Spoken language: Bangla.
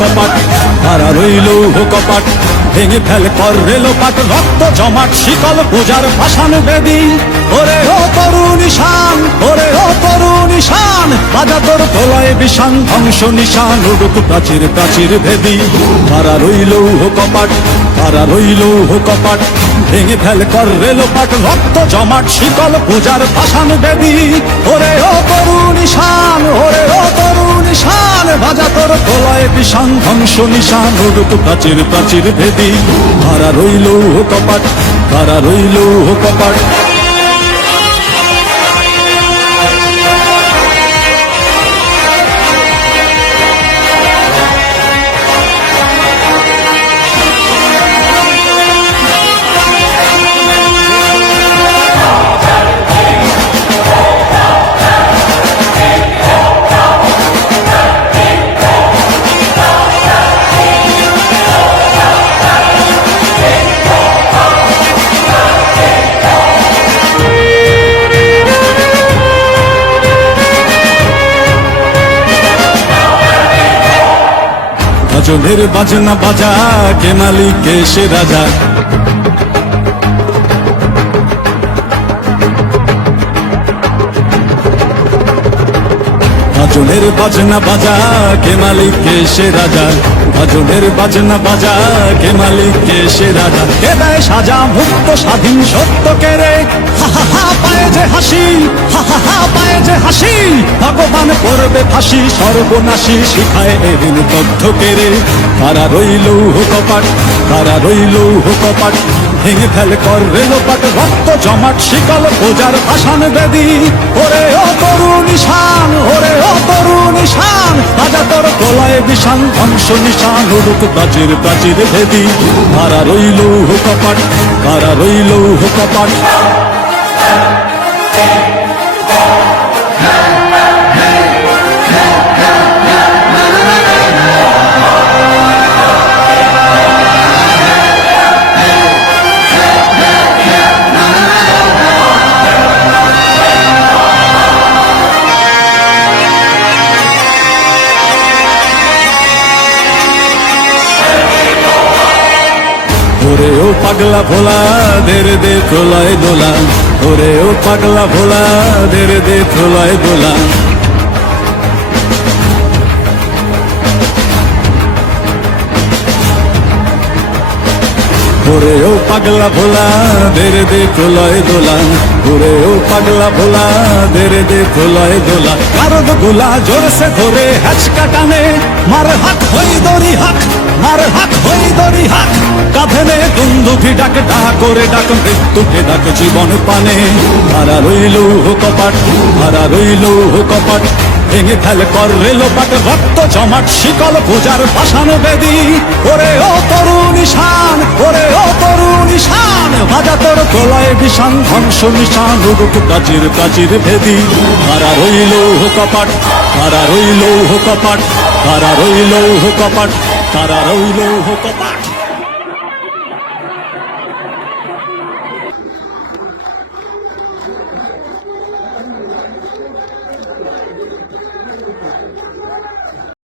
কপাট তারা রইল কপাট ভেঙে ফেল কর রেলোপাট রক্ত জমাট, শিকল পূজার ভাসান বেদি। ওরে ও তরুণ নিশান ওরে ও তরুণ নিশান বাজা তোর তোলায় ধ্বংস নিশান, উড়ুক প্রাচীর প্রাচীর ভেদি। তারা রইল কপাট তারা রইল কপাট ভেঙে ফেল কর রেলোপাট রক্ত জমাট, শিকল পূজার ভাসান বেদি। ওরে ও তরুণ নিশান ওরে ও নিশান ভাজা তোর গলায় বিষাং ধ্বংস নিশান, উড়ুক প্রাচীর প্রাচীর ভেদি। তারা রইল কপাট তারা রইল কপাট। গজলের বাজনা বাজা কে মালিক কে সে রাজা? গাজনের বাজনা বাজা, কে মালিক, কে সে রাজা? গাজনের বাজনা বাজা, কে মালিক, কে সে রাজা? কে দেয় সাজা মুক্ত, স্বাধীন, সত্য কে রে? পায়ে যে হাসি পায়ে যে হাসি, ভগবান করবে ফাঁসি, সর্বনাশী শিখায় এদিন তথ্য কে রে? কারা রইল কপাট কারা রইল কপাট ভেঙে ফেল কর রেলোপাট রক্ত জমাট, শিকল পূজার আসান বেদি। ওরে ও তরু নিশান ওরে ও তরু নিশান রাজা তোর তোলায় বিশান ধ্বংস নিশান, উড়ুক প্রাচীর প্রাচীর ভেদি। কারা রইল কপাট কারা রইল কপাট ওরে ও পাগলা ভোলা দের দে তোলায় দোলা ওরে ও পাগলা ভোলা দের দে তোলায় দোলা। ওরে ও পাগলা ভোলা, দের দে তোলায় দোলা। ওরে ও পাগলা ভোলা, দের দে তোলায় দোলা। কারদ গোলা জোরসে ধরে হ্যাচকা টানে, মার হাত হই দড়ি হাক, মার হাত হই দড়ি হাক। কাঁধে নে দুন্দুভি ডাক ডাক করে ডাক, মৃত্যুকে ডাক জীবন পানে। হারা রইল কপাট হারা রইল কপাট ভেঙে ফেল কর রেলোপাট রক্ত জমাট শিকল পূজার পাষাণ বেদি। ওরে ও তরু নিশান ওরে ও তরু নিশান ভাজা তোর তোলায় বিষান, ধ্বংস নিশান, উড়ুক প্রাচীর প্রাচীর ভেদি। হারা রইল কপাট হারা রইল কপাট হারা রইল কপাট তারা রইল কপাট